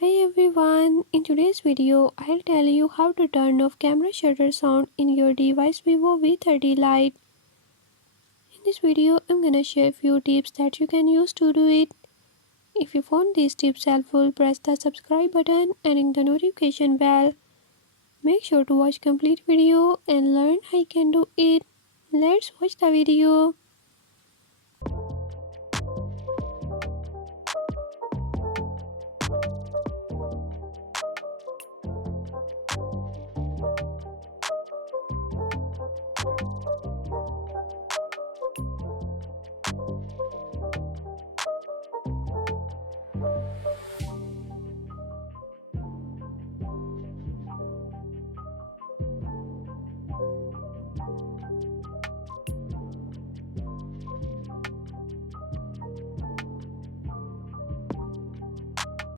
Hi everyone, in today's video I'll tell you how to turn off camera shutter sound in your device Vivo V30 Lite. In this video I'm gonna share few tips that you can use to do it. If you found these tips helpful, press the subscribe button and ring the notification bell. Make sure to watch complete video and learn how you can do it. Let's watch the video.